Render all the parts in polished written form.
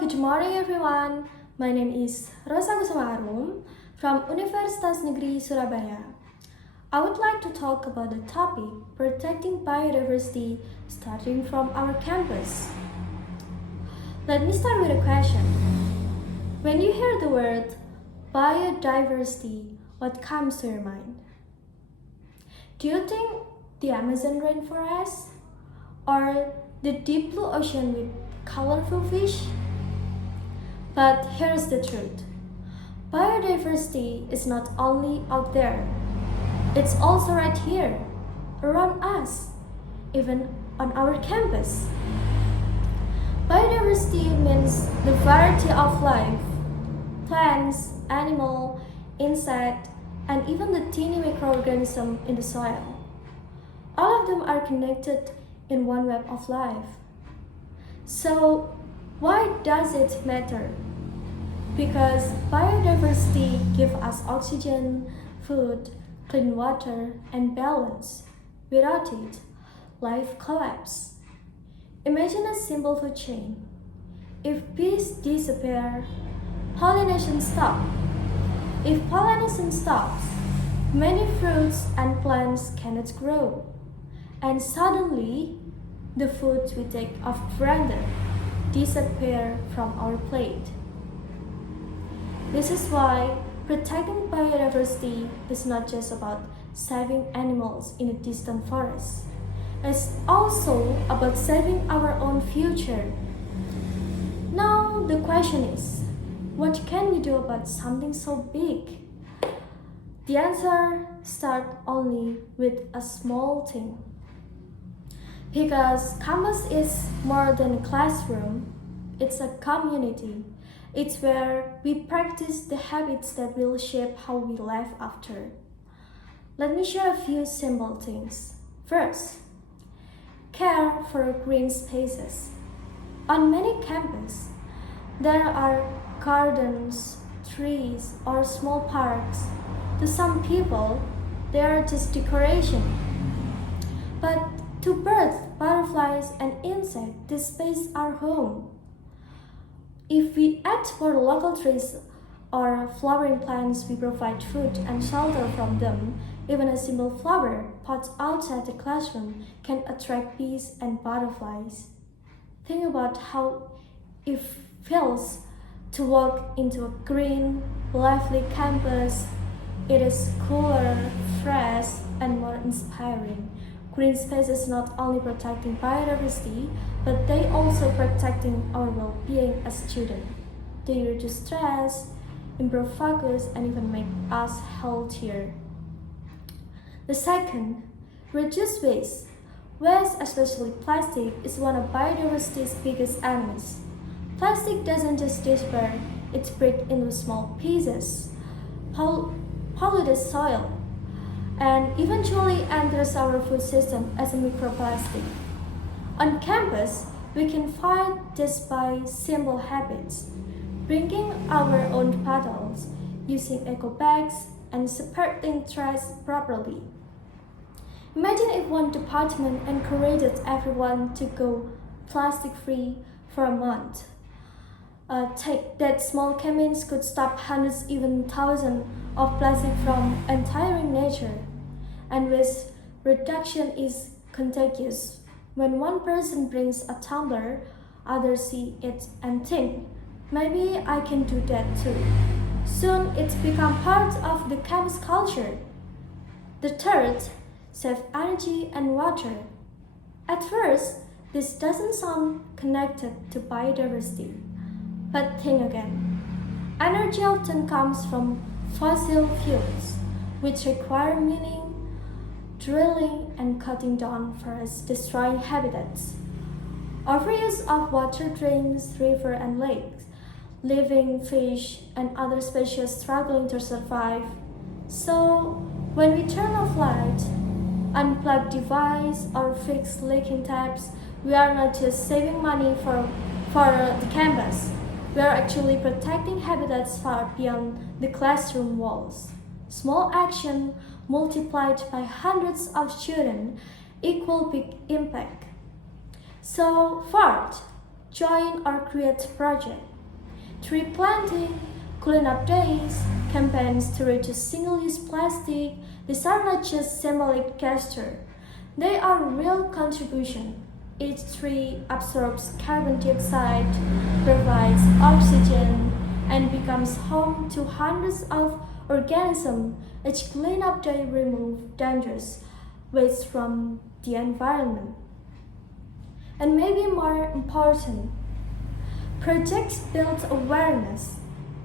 Good morning everyone. My name is Rosa Kusuma Arum from Universitas Negeri Surabaya. I would like to talk about the topic protecting biodiversity starting from our campus. Let me start with a question. When you hear the word biodiversity, what comes to your mind? Do you think the Amazon rainforest or the deep blue ocean with colorful fish? But here's the truth. Biodiversity is not only out there, it's also right here, around us, even on our campus. Biodiversity means the variety of life, plants, animal, insect, and even the teeny microorganism in the soil. All of them are connected in one web of life. So, why does it matter? Because biodiversity gives us oxygen, food, clean water, and balance. Without it, life collapses. Imagine a simple food chain. If bees disappear, pollination stops. If pollination stops, many fruits and plants cannot grow. And suddenly, the foods we take for granted disappear from our plate. This is why protecting biodiversity is not just about saving animals in a distant forest. It's also about saving our own future. Now the question is, what can we do about something so big? The answer starts only with a small thing. Because campus is more than a classroom, it's a community. It's where we practice the habits that will shape how we live after. Let me share a few simple things. First, care for green spaces. On many campuses, there are gardens, trees, or small parks. To some people, they are just decoration. But to birds, butterflies, and insects, these spaces are home. If we add more local trees or flowering plants, we provide food and shelter from them. Even a simple flower pot outside the classroom can attract bees and butterflies. Think about how it feels to walk into a green, lively campus. It is cooler, fresh, and more inspiring. Green spaces not only protecting biodiversity, but they also protecting our well-being as students. They reduce stress, improve focus, and even make us healthier. The second, reduce waste. Waste, especially plastic, is one of biodiversity's biggest enemies. Plastic doesn't just disappear, it breaks into small pieces, pollute the soil, and eventually enters our food system as a microplastic. On campus, we can fight this by simple habits, bringing our own bottles, using eco bags, and separating trash properly. Imagine if one department encouraged everyone to go plastic-free for a month. That small campaigns could stop hundreds, even thousands of plastic from entering nature. And waste reduction is contagious. When one person brings a tumbler, others see it and think, maybe I can do that too. Soon it's become part of the campus culture. The third, save energy and water. At first, this doesn't sound connected to biodiversity. But think again. Energy often comes from fossil fuels, which require mining, drilling, and cutting down forests, destroying habitats. Overuse of water drains rivers and lakes, leaving fish and other species struggling to survive. So, when we turn off light, unplug device, or fix leaking taps, we are not just saving money for the campus. We are actually protecting habitats far beyond the classroom walls. Small action multiplied by hundreds of students equal big impact. So fourth, join or create project. Tree planting, cleanup days, campaigns to reduce single-use plastic, these are not just symbolic gestures. They are real contribution. Each tree absorbs carbon dioxide, provides oxygen, and becomes home to hundreds of organisms. Each cleanup day removes dangerous waste from the environment. And maybe more important, projects build awareness.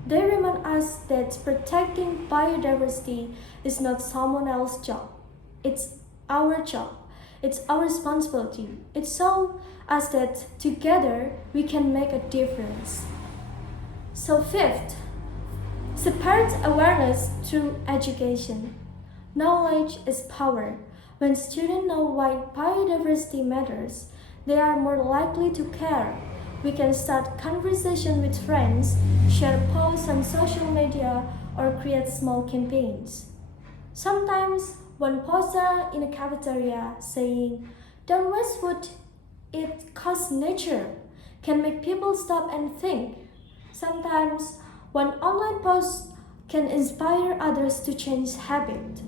They remind us that protecting biodiversity is not someone else's job. It's our job. It's our responsibility. It shows us that together we can make a difference. So fifth, spread awareness through education. Knowledge is power. When students know why biodiversity matters, they are more likely to care. We can start conversation with friends, share posts on social media, or create small campaigns. Sometimes one poster in a cafeteria saying, "Don't waste food, it costs nature," can make people stop and think. Sometimes one online post can inspire others to change habit.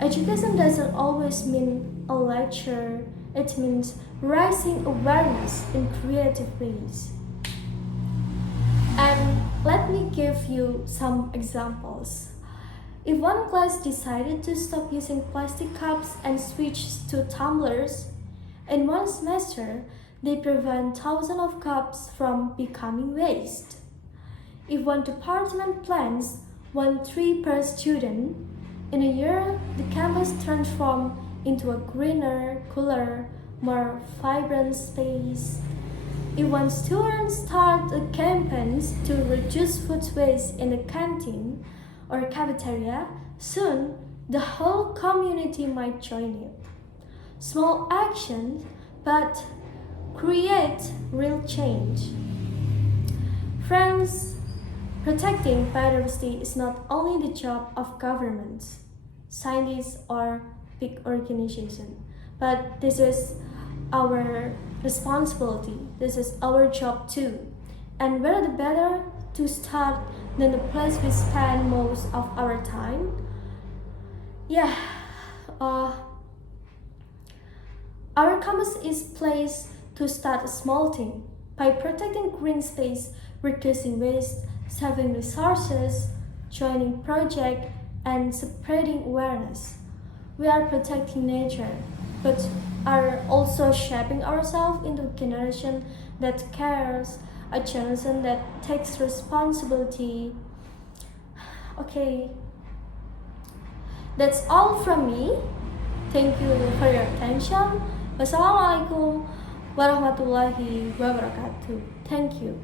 Education doesn't always mean a lecture, it means raising awareness in creative ways. And let me give you some examples. If one class decided to stop using plastic cups and switch to tumblers, in one semester, they prevent thousands of cups from becoming waste. If one department plants one tree per student, in a year, the campus transforms into a greener, cooler, more vibrant space. If one student starts a campaign to reduce food waste in the canteen or cafeteria, soon the whole community might join it. Small actions, but create real change. Friends, protecting biodiversity is not only the job of governments, scientists, or big organizations, but this is our responsibility. This is our job too. And where the better to start than the place we spend most of our time? Yeah, our campus is place to start a small thing by protecting green space, reducing waste, saving resources, joining projects, and spreading awareness. We are protecting nature, but are also shaping ourselves into a generation that cares, a generation that takes responsibility. Okay, that's all from me. Thank you for your attention. Wassalamualaikum warahmatullahi wabarakatuh. Thank you.